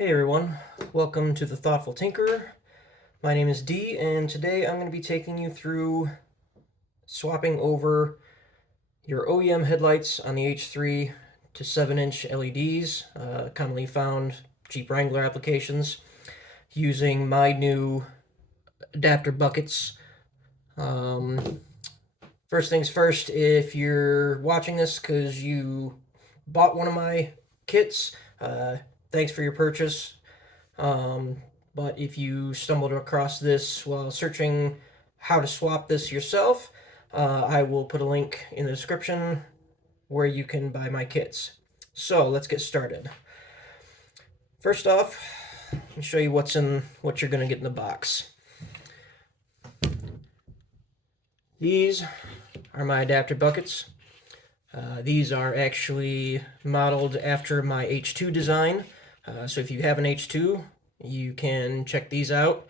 Hey everyone, welcome to the Thoughtful Tinkerer. My name is Dee, and today I'm going to be taking you through swapping over your OEM headlights on the H3 to 7-inch LEDs, commonly found Jeep Wrangler applications, using my new adapter buckets. First things first, if you're watching this because you bought one of my kits, thanks for your purchase. But if you stumbled across this while searching how to swap this yourself, I will put a link in the description where you can buy my kits. So let's get started. First off, let me show you what you're going to get in the box. These are my adapter buckets. These are actually modeled after my H2 design. So if you have an H2, you can check these out.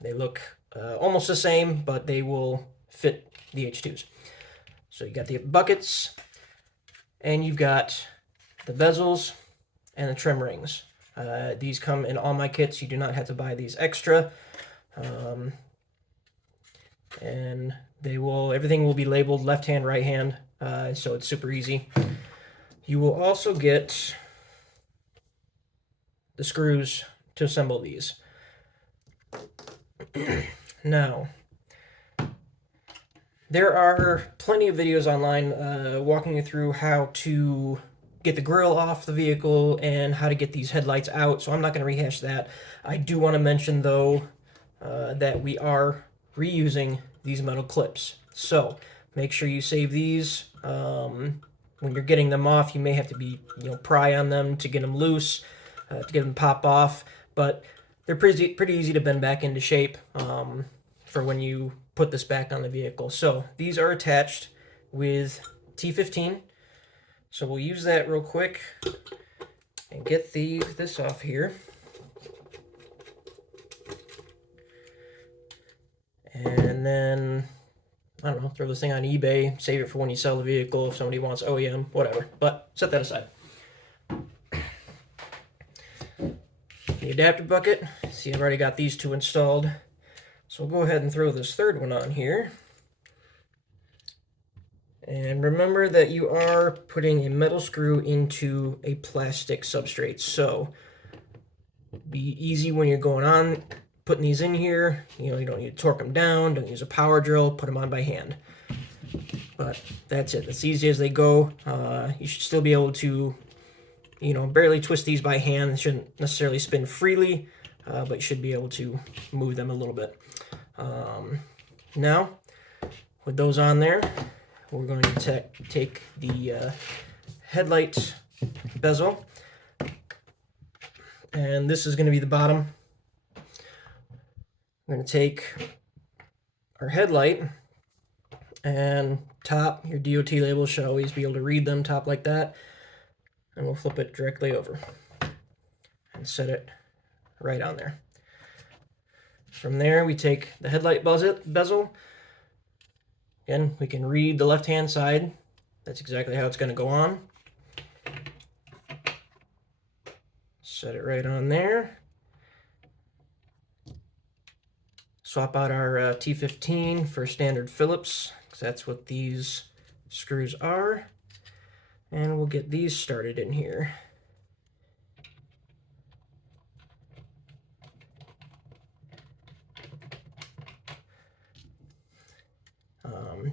They look almost the same, but they will fit the H2s. So you got the buckets, and you've got the bezels and the trim rings. These come in all my kits. You do not have to buy these extra. And everything will be labeled left hand, right hand, so it's super easy. You will also get the screws to assemble these. Now, there are plenty of videos online walking you through how to get the grill off the vehicle and how to get these headlights out, so I'm not going to rehash that. I do want to mention, though, that we are reusing these metal clips. So make sure you save these. When you're getting them off, you may have to pry on them to get them loose, to get them to pop off, but they're pretty easy to bend back into shape for when you put this back on the vehicle. So these are attached with T15. So we'll use that real quick and get this off here. And then, I don't know, throw this thing on eBay, save it for when you sell the vehicle, if somebody wants OEM, whatever. But set that aside. The adapter bucket, see, I've already got these two installed. So we'll go ahead and throw this third one on here. And remember that you are putting a metal screw into a plastic substrate. So be easy when you're going on, putting these in here. You don't need to torque them down, don't use a power drill, put them on by hand. But that's it, that's easy as they go. You should still be able to, barely twist these by hand. They shouldn't necessarily spin freely, but you should be able to move them a little bit. Now, with those on there, we're going to take the headlight bezel, and this is going to be the bottom. We're going to take our headlight and top, your DOT labels should always be able to read them, top like that, and we'll flip it directly over and set it right on there. From there, we take the headlight bezel. Again, we can read the left-hand side. That's exactly how it's going to go on. Set it right on there. Swap out our T15 for standard Phillips, because that's what these screws are. And we'll get these started in here.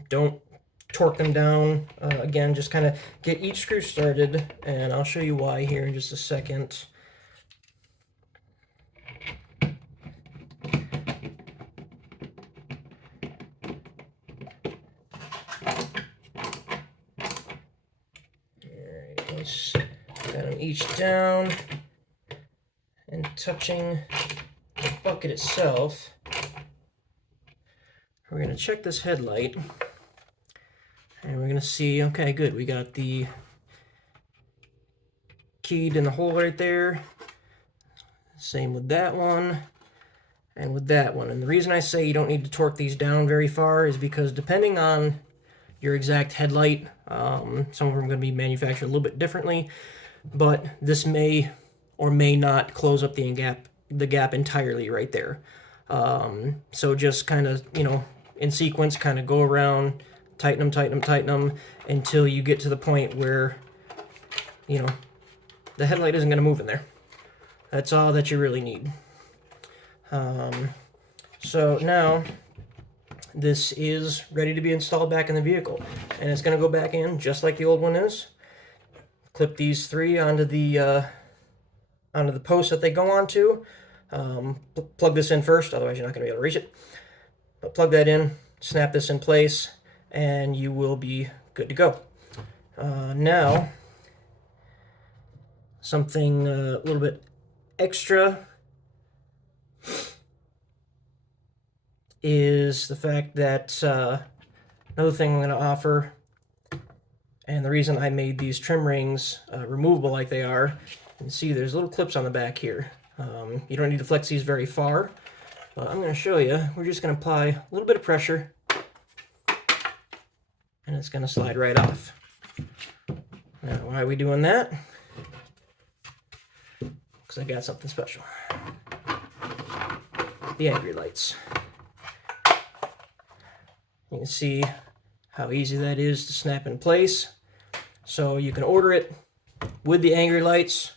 Don't torque them down. Again, just kind of get each screw started, and I'll show you why here in just a second. Got them each down and touching the bucket itself. We're going to check this headlight, and we're going to see, okay, good, we got the keyed in the hole right there. Same with that one and with that one. And the reason I say you don't need to torque these down very far is because depending on your exact headlight, some of them are going to be manufactured a little bit differently, but this may or may not close up the gap entirely right there. So just kind of, in sequence, kind of go around, tighten them, tighten them, tighten them, until you get to the point where, the headlight isn't going to move in there. That's all that you really need. So now this is ready to be installed back in the vehicle, and it's going to go back in just like the old one is. Clip these three onto the post that they go onto. Plug this in first, otherwise you're not going to be able to reach it. But plug that in, snap this in place, and you will be good to go. Now, something a little bit extra is the fact that another thing I'm going to offer, and the reason I made these trim rings removable like they are, you can see there's little clips on the back here. You don't need to flex these very far, but I'm going to show you. We're just going to apply a little bit of pressure, and it's going to slide right off. Now, why are we doing that? Because I got something special. The angry lights. You can see how easy that is to snap in place. So you can order it with the angry lights,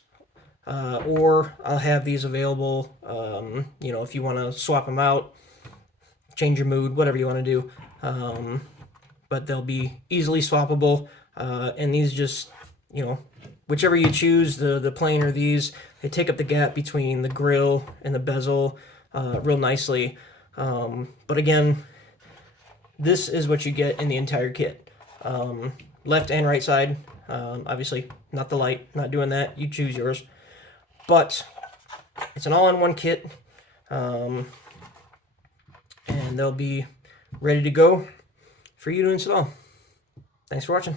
or I'll have these available, if you want to swap them out, change your mood, whatever you want to do. But they'll be easily swappable, and these just, whichever you choose, the plain or these, they take up the gap between the grill and the bezel real nicely. But again, this is what you get in the entire kit. Left and right side, obviously not the light, not doing that, you choose yours. But it's an all-in-one kit, and they'll be ready to go for you to install. Thanks for watching.